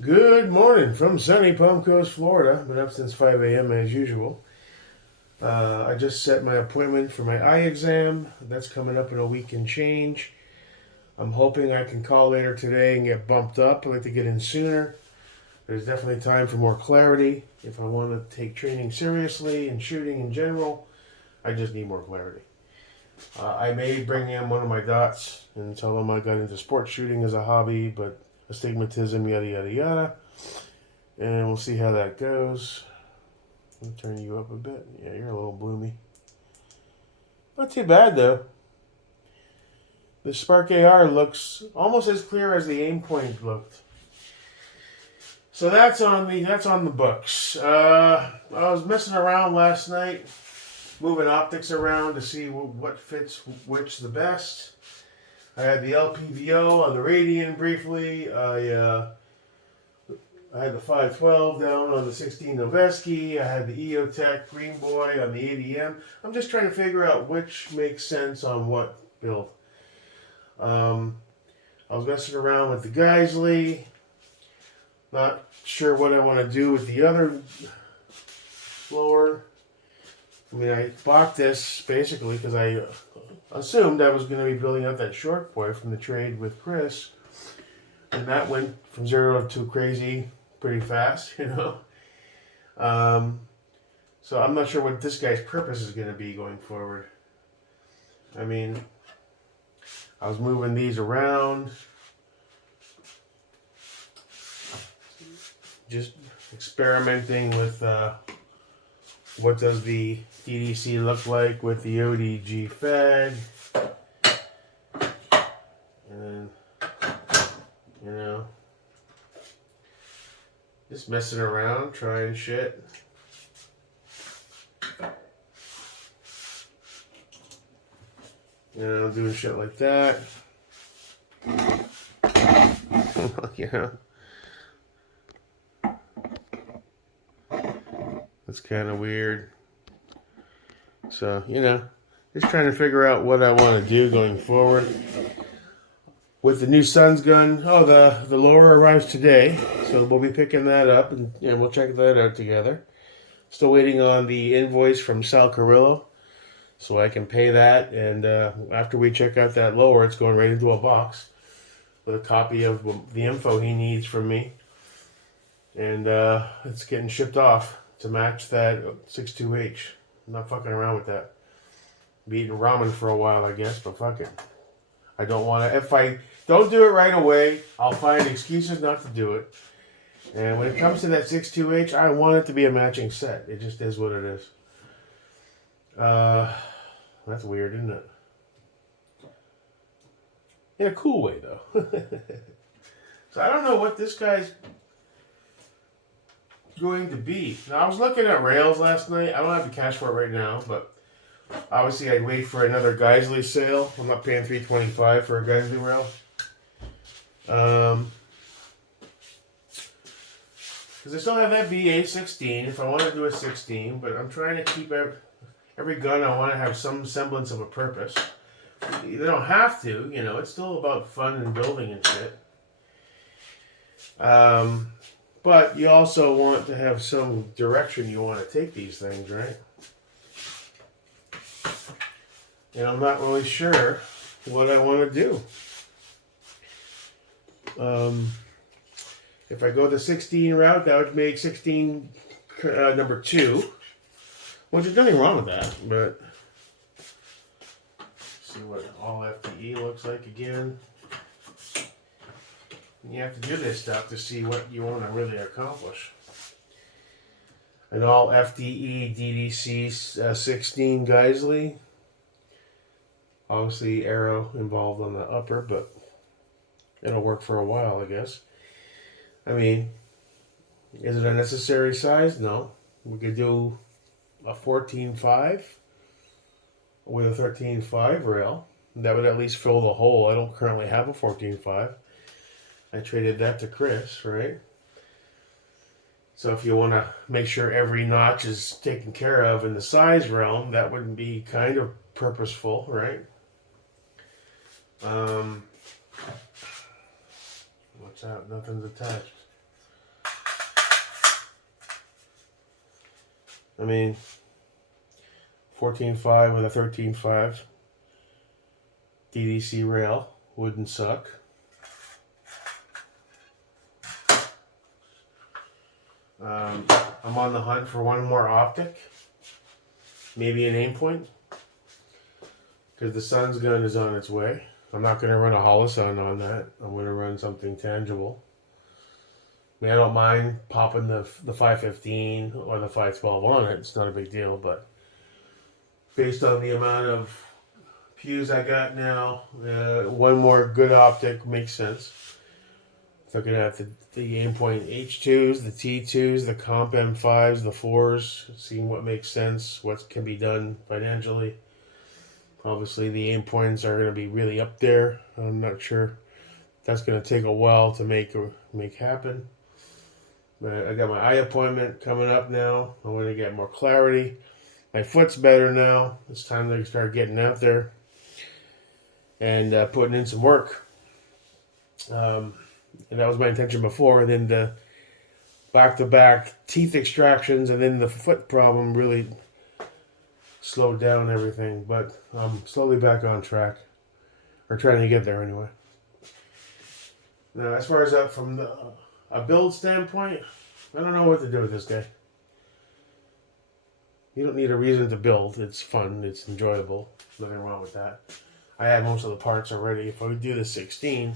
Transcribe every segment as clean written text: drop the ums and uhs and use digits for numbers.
Good morning from sunny Palm Coast, Florida. Been up since 5 a.m. as usual. I just set my appointment for my eye exam. That's coming up in a week and change. I'm hoping I can call later today and get bumped up. I'd like to get in sooner. There's definitely time for more clarity. If I want to take training seriously and shooting in general, I just need more clarity. I may bring in one of my dots and tell them I got into sports shooting as a hobby, but astigmatism, yada, yada, yada. And we'll see how that goes. I'll turn you up a bit. Yeah, you're a little bloomy. Not too bad though. The Spark AR looks almost as clear as the aim point looked. So that's on the books. I was messing around last night, moving optics around to see what fits which the best. I had the LPVO on the Radian briefly. I had the 512 down on the 16 Noveski. I had the EOTech Green Boy on the 80M. I'm just trying to figure out which makes sense on what build. I was messing around with the Geisley. Not sure what I want to do with the other blower. I mean, I bought this basically because I assumed I was going to be building up that short boy from the trade with Chris. And that went from 0 to crazy pretty fast, you know. So I'm not sure what this guy's purpose is going to be going forward. I mean, I was moving these around, just experimenting with what does the DDC look like with the ODG fed, and you know, just messing around, trying shit. You know, doing shit like that. You know, that's kind of weird. So, you know, just trying to figure out what I want to do going forward. With the new Suns gun, the lower arrives today, so we'll be picking that up and we'll check that out together. Still waiting on the invoice from Sal Carrillo, so I can pay that. And after we check out that lower, it's going right into a box with a copy of the info he needs from me, and it's getting shipped off to match that 62H. I'm not fucking around with that. Be eating ramen for a while, I guess, but fuck it. I don't want to. If I don't do it right away, I'll find excuses not to do it. And when it comes to that 62H, I want it to be a matching set. It just is what it is. That's weird, isn't it? In a cool way, though. So I don't know what this guy's going to be. Now, I was looking at rails last night. I don't have the cash for it right now, but obviously I'd wait for another Geisley sale. I'm not paying $325 for a Geisley rail. Because I still have that BA-16 if I want to do a 16, but I'm trying to keep every gun I want to have some semblance of a purpose. They don't have to, you know, it's still about fun and building and shit. But you also want to have some direction you want to take these things, right? And I'm not really sure what I want to do. If I go the 16 route, that would make 16 number 2, which is nothing wrong with that, but see what all FTE looks like again. You have to do this stuff to see what you want to really accomplish. An all FDE DDC 16 Geisley. Obviously arrow involved on the upper, but it'll work for a while, I guess. I mean, is it a necessary size? No. We could do a 14.5 with a 13.5 rail. That would at least fill the hole. I don't currently have a 14.5. I traded that to Chris, right? So if you want to make sure every notch is taken care of in the size realm, that would be kind of purposeful, right? What's that? Nothing's attached. I mean, 14.5 with a 13.5 DDC rail wouldn't suck. I'm on the hunt for one more Optic, maybe an aim point, because the sun's gun is on its way. I'm not going to run a holosun on that. I'm going to run something tangible. I mean, I don't mind popping the 515 or the 512 on it. It's not a big deal, but based on the amount of pews I got now, one more good Optic makes sense. Looking at the Aimpoint H2s, the T2s, the Comp M5s, the 4s, seeing what makes sense, what can be done financially. Obviously, the Aimpoints are going to be really up there. I'm not sure that's going to take a while to make happen. But I got my eye appointment coming up now. I want to get more clarity. My foot's better now. It's time to start getting out there and putting in some work. And that was my intention before. And then the back-to-back teeth extractions and then the foot problem really slowed down everything. But I'm slowly back on track. Or trying to get there anyway. Now, as far as from a build standpoint, I don't know what to do with this guy. You don't need a reason to build. It's fun. It's enjoyable. Nothing wrong with that. I have most of the parts already. If I would do the 16...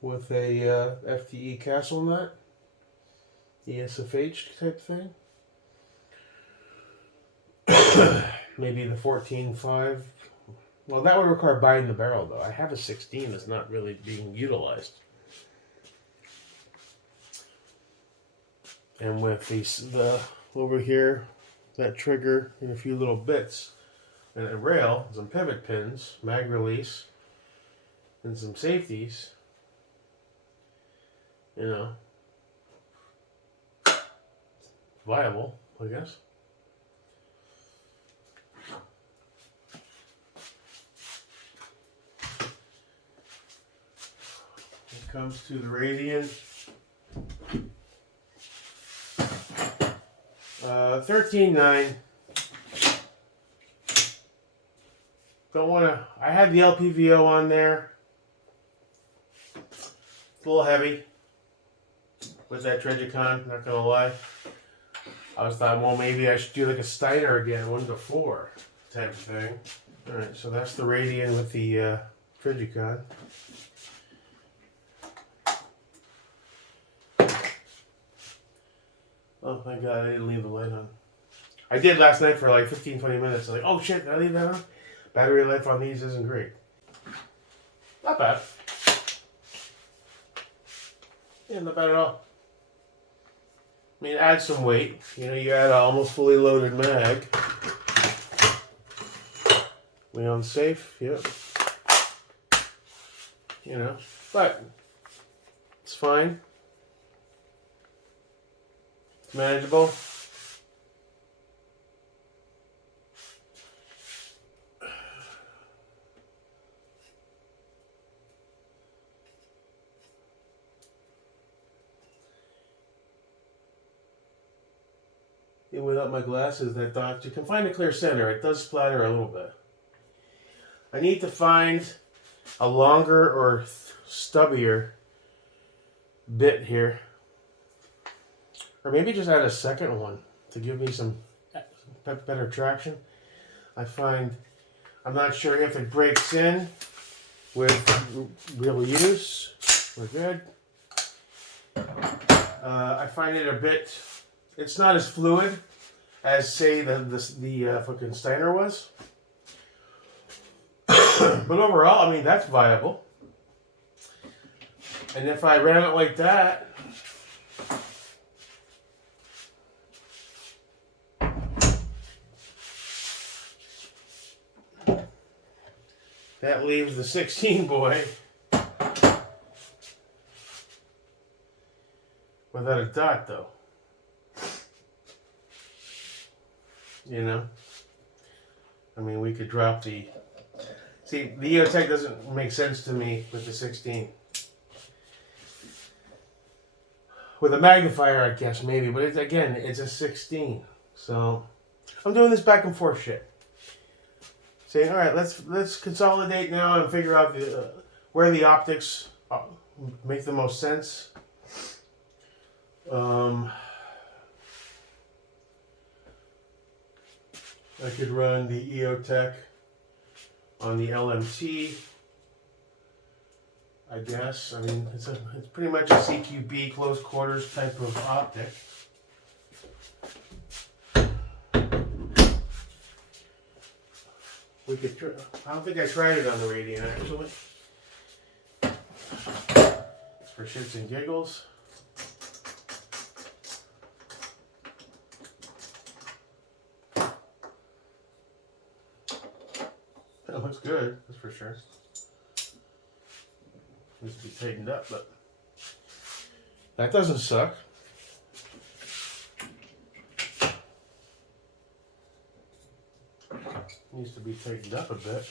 with a FTE castle nut, ESFH type thing. Maybe the 14.5. Well, that would require buying the barrel, though. I have a 16 that's not really being utilized. And with the over here, that trigger and a few little bits, and a rail, some pivot pins, mag release, and some safeties. You know, viable, I guess. When it comes to the Radiant, 13.9. Don't want to. I had the LPVO on there. It's a little heavy with that Tregicon, not gonna lie. I was thought, well, maybe I should do like a Steiner again, 1-4 type of thing. Alright, so that's the Radiant with the Tregicon. Oh, thank God I didn't leave the light on. I did last night for like 15-20 minutes. Like, oh shit, did I leave that on? Battery life on these isn't great. Not bad. Yeah, not bad at all. I mean, add some weight. You know, you add an almost fully loaded mag. We on safe, yep. You know, but it's fine. It's manageable. Even without my glasses, that dot, you can find a clear center. It does splatter a little bit. I need to find a longer or stubbier bit here. Or maybe just add a second one to give me some better traction. I'm not sure if it breaks in with real use. We're good. I find it a bit, it's not as fluid as, say, the fucking Steiner was. But overall, I mean, that's viable. And if I ran it like that, that leaves the 16 boy without a dot, though. You know? I mean, we could drop the... See, the EOTech doesn't make sense to me with the 16. With a magnifier, I guess, maybe. But it's, again, it's a 16. So, I'm doing this back and forth shit. Saying, all right, let's consolidate now and figure out where the optics make the most sense. I could run the EOTech on the LMT, I guess. I mean, it's pretty much a CQB close quarters type of optic. We could. I don't think I tried it on the Radiant actually. For shits and giggles. That looks good, that's for sure. Needs to be tightened up, but that doesn't suck. Needs to be tightened up a bit.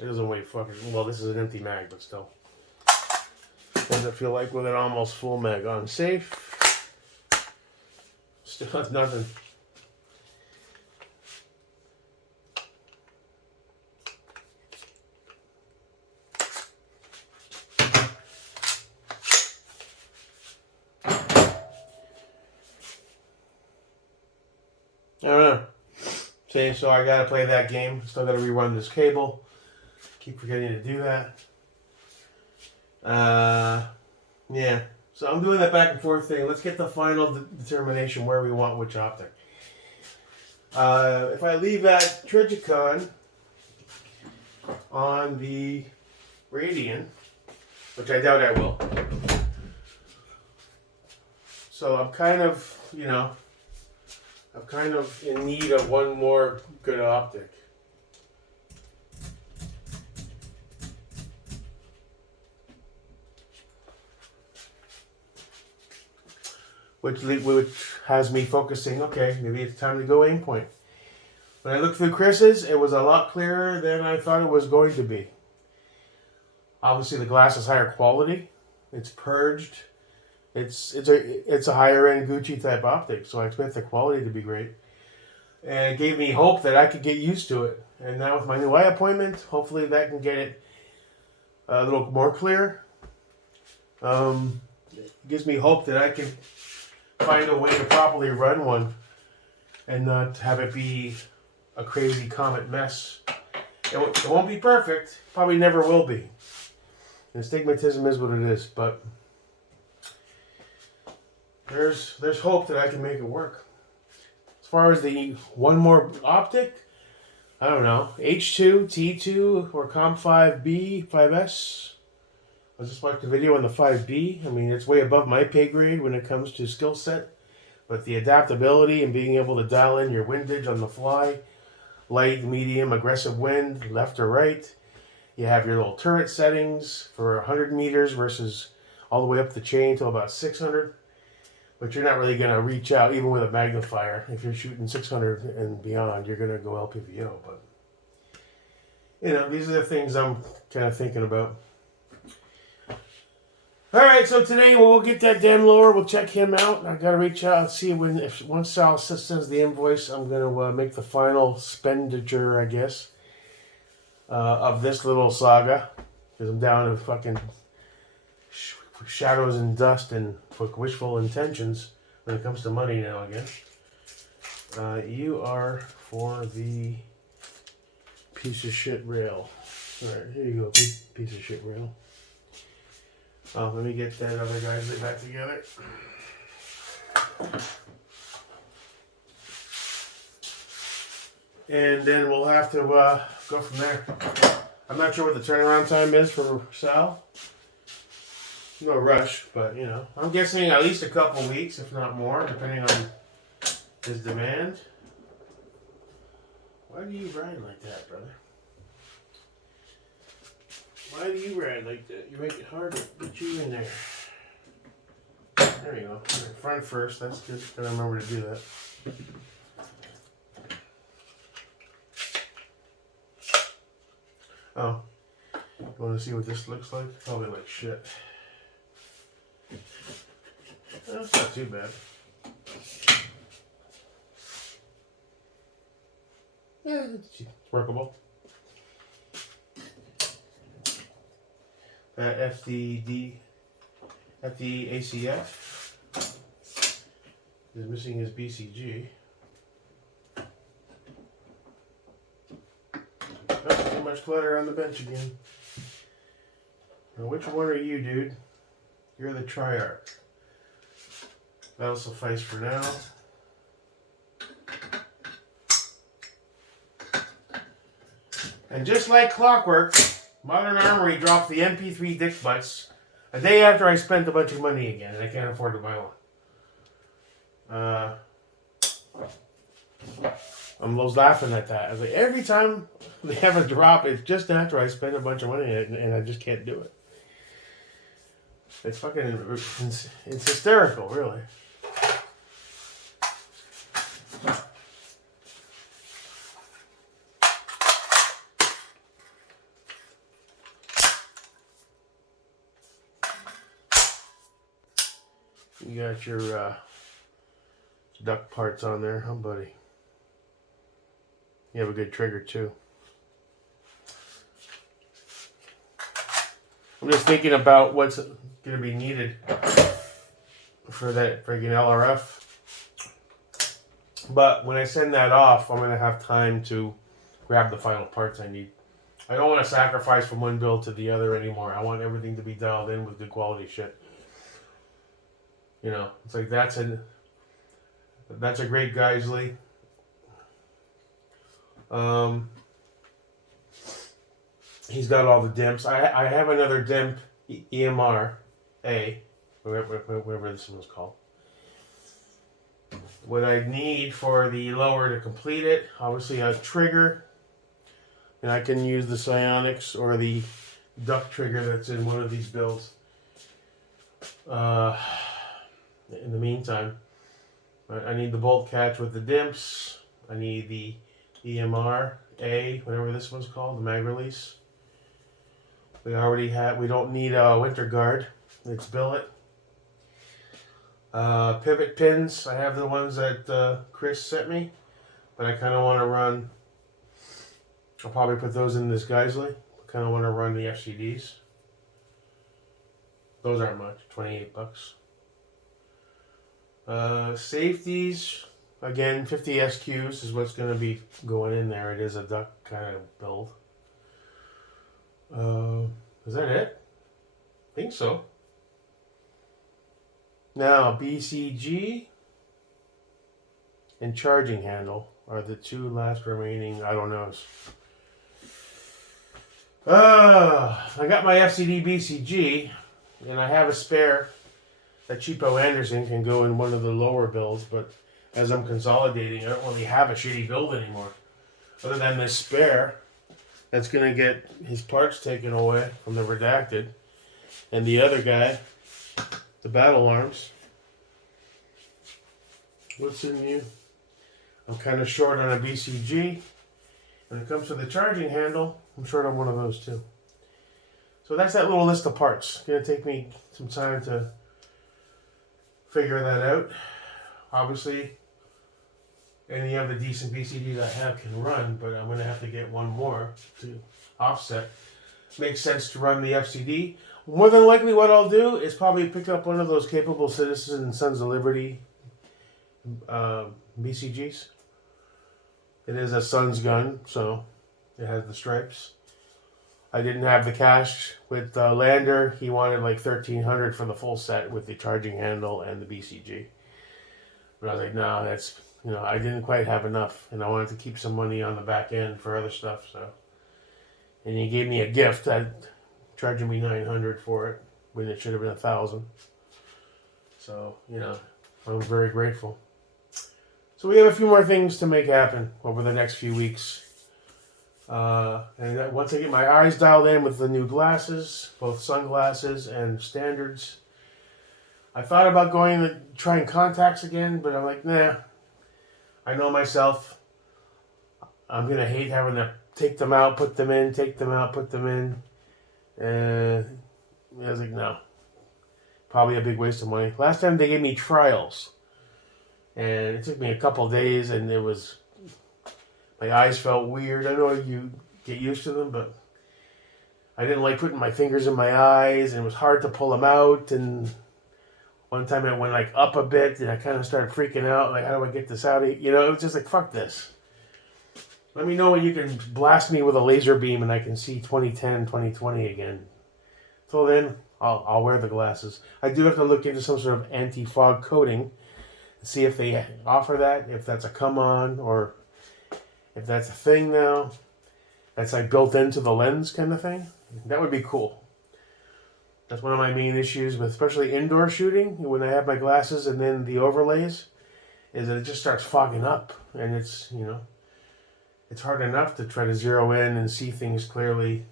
It doesn't weigh fucking... Well, this is an empty mag, but still. What does it feel like with an almost full mag on? Safe. Still has nothing. I don't know. See, so I gotta play that game. Still gotta rerun this cable. Keep forgetting to do that. Yeah. So I'm doing that back and forth thing. Let's get the final determination where we want which optic. If I leave that Trigicon on the Radiant, which I doubt I will. So I'm kind of, you know, I'm kind of in need of one more good optic. Which has me focusing, okay, maybe it's time to go aim point. When I looked through Chris's, it was a lot clearer than I thought it was going to be. Obviously the glass is higher quality. It's purged. It's a higher end Gucci type optic, so I expect the quality to be great. And it gave me hope that I could get used to it. And now with my new eye appointment, hopefully that can get it a little more clear. It gives me hope that I can find a way to properly run one and not have it be a crazy comet mess. It won't be perfect. Probably never will be. And astigmatism is what it is, but there's hope that I can make it work. As far as the one more optic, I don't know, H2, T2, or Comp 5B, 5S. I just watched a video on the 5B. I mean, it's way above my pay grade when it comes to skill set. But the adaptability and being able to dial in your windage on the fly, light, medium, aggressive wind, left or right. You have your little turret settings for 100 meters versus all the way up the chain to about 600. But you're not really going to reach out, even with a magnifier. If you're shooting 600 and beyond, you're going to go LPVO. But, you know, these are the things I'm kind of thinking about. All right, so today we'll get that damn lower. We'll check him out. I got to reach out and see if once Sal sends the invoice, I'm going to make the final expenditure, I guess, of this little saga. Because I'm down to fucking shadows and dust and wishful intentions when it comes to money now again. You are for the piece of shit rail. Alright, here you go, piece of shit rail. Oh, let me get that other guy's back together. and then we'll have to go from there. I'm not sure what the turnaround time is for Sal. No rush, but you know, I'm guessing at least a couple weeks, if not more, depending on his demand. Why do you ride like that, brother? Why do you ride like that? You make it hard to get you in there. There you go. Front first. That's good. Gotta remember to do that. Oh, you want to see what this looks like? Probably like shit. That's not too bad. Yeah, it's workable. FDACF is missing his BCG. Oh, too much clutter on the bench again. Now, which one are you, dude? You're the Triarch. That'll suffice for now. And just like clockwork, Modern Armory dropped the MP3 dick butts a day after I spent a bunch of money again, and I can't afford to buy one. I'm laughing at that. I was like, every time they have a drop, it's just after I spend a bunch of money, and I just can't do it. It's fucking, it's hysterical, really. You got your duck parts on there, huh, buddy? You have a good trigger, too. I'm just thinking about what's going to be needed for that friggin' LRF. But when I send that off, I'm going to have time to grab the final parts I need. I don't want to sacrifice from one build to the other anymore. I want everything to be dialed in with good quality shit. You know, it's like that's a great Geisley. He's got all the dimps. I have another dimp, EMR A, whatever this one's called. What I need for the lower to complete it, obviously a trigger, and I can use the Psionics or the duck trigger that's in one of these builds. In the meantime, I need the bolt catch with the dimps. I need the EMR A, whatever this one's called, the mag release. We don't need a winter guard. It's billet. Pivot pins, I have the ones that Chris sent me, but I kind of want to run, I'll probably put those in this Geisley. I kind of want to run the FCDs. Those aren't much, 28 bucks. Safeties, again, 50 SQs is what's going to be going in there. It is a duck kind of build. Is that it? I think so. Now, BCG and charging handle are the two last remaining, I don't know. I got my FCD BCG, and I have a spare that Cheapo Anderson can go in one of the lower builds, but as I'm consolidating, I don't really have a shitty build anymore. Other than this spare that's going to get his parts taken away from the redacted. And the other guy, the battle arms. What's in you? I'm kind of short on a BCG. When it comes to the charging handle, I'm short on one of those too. So that's that little list of parts. It's going to take me some time to figure that out. Obviously, any of the decent BCDs I have can run, but I'm going to have to get one more to offset. Makes sense to run the FCD. More than likely what I'll do is probably pick up one of those Capable Citizens and Sons of Liberty BCGs. It is a Sun's gun, so it has the stripes. I didn't have the cash with Lander. He wanted like $1,300 for the full set with the charging handle and the BCG. But I was like, no, that's I didn't quite have enough, and I wanted to keep some money on the back end for other stuff. So, and he gave me a gift, charging me $900 for it when it should have been $1,000. So, I'm very grateful. So we have a few more things to make happen over the next few weeks. And once I get my eyes dialed in with the new glasses, both sunglasses and standards, I thought about going to trying contacts again, but I'm like, nah. I know myself. I'm going to hate having to take them out, put them in, take them out, put them in. And I was like, no. Probably a big waste of money. Last time they gave me trials. And it took me a couple days, and my eyes felt weird. I know you get used to them, but I didn't like putting my fingers in my eyes, and it was hard to pull them out. And one time it went like up a bit, and I kind of started freaking out. Like, how do I get this out of here? It was just like, fuck this. Let me know when you can blast me with a laser beam and I can see 2010, 2020 again. Till then, I'll wear the glasses. I do have to look into some sort of anti-fog coating. See if they offer that, if that's a come-on, or if that's a thing now. That's like built into the lens kind of thing. That would be cool. That's one of my main issues with especially indoor shooting, when I have my glasses and then the overlays, is that it just starts fogging up. And it's hard enough to try to zero in and see things clearly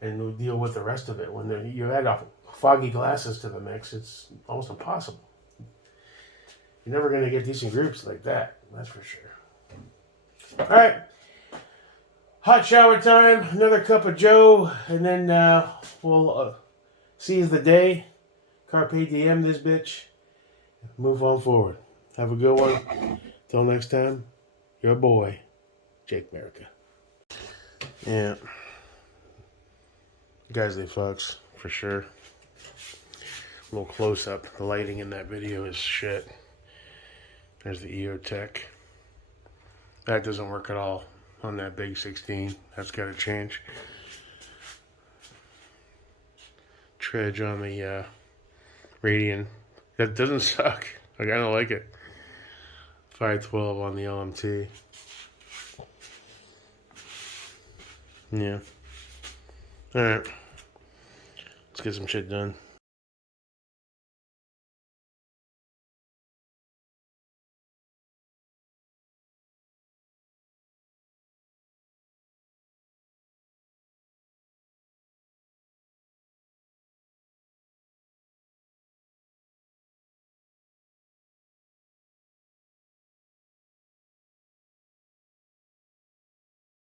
and deal with the rest of it. When you add foggy glasses to the mix, it's almost impossible. You're never going to get decent groups like that. That's for sure. All right. Hot shower time. Another cup of Joe. And then we'll seize the day. Carpe diem this bitch. Move on forward. Have a good one. Till next time. Your boy, Jake America. Yeah. Guys, they fucks. For sure. A little close up. The lighting in that video is shit. There's the EO Tech. That doesn't work at all on that big 16. That's got to change. Tredge on the Radian. That doesn't suck. I kind of like it. 512 on the LMT. Yeah. Alright. Let's get some shit done.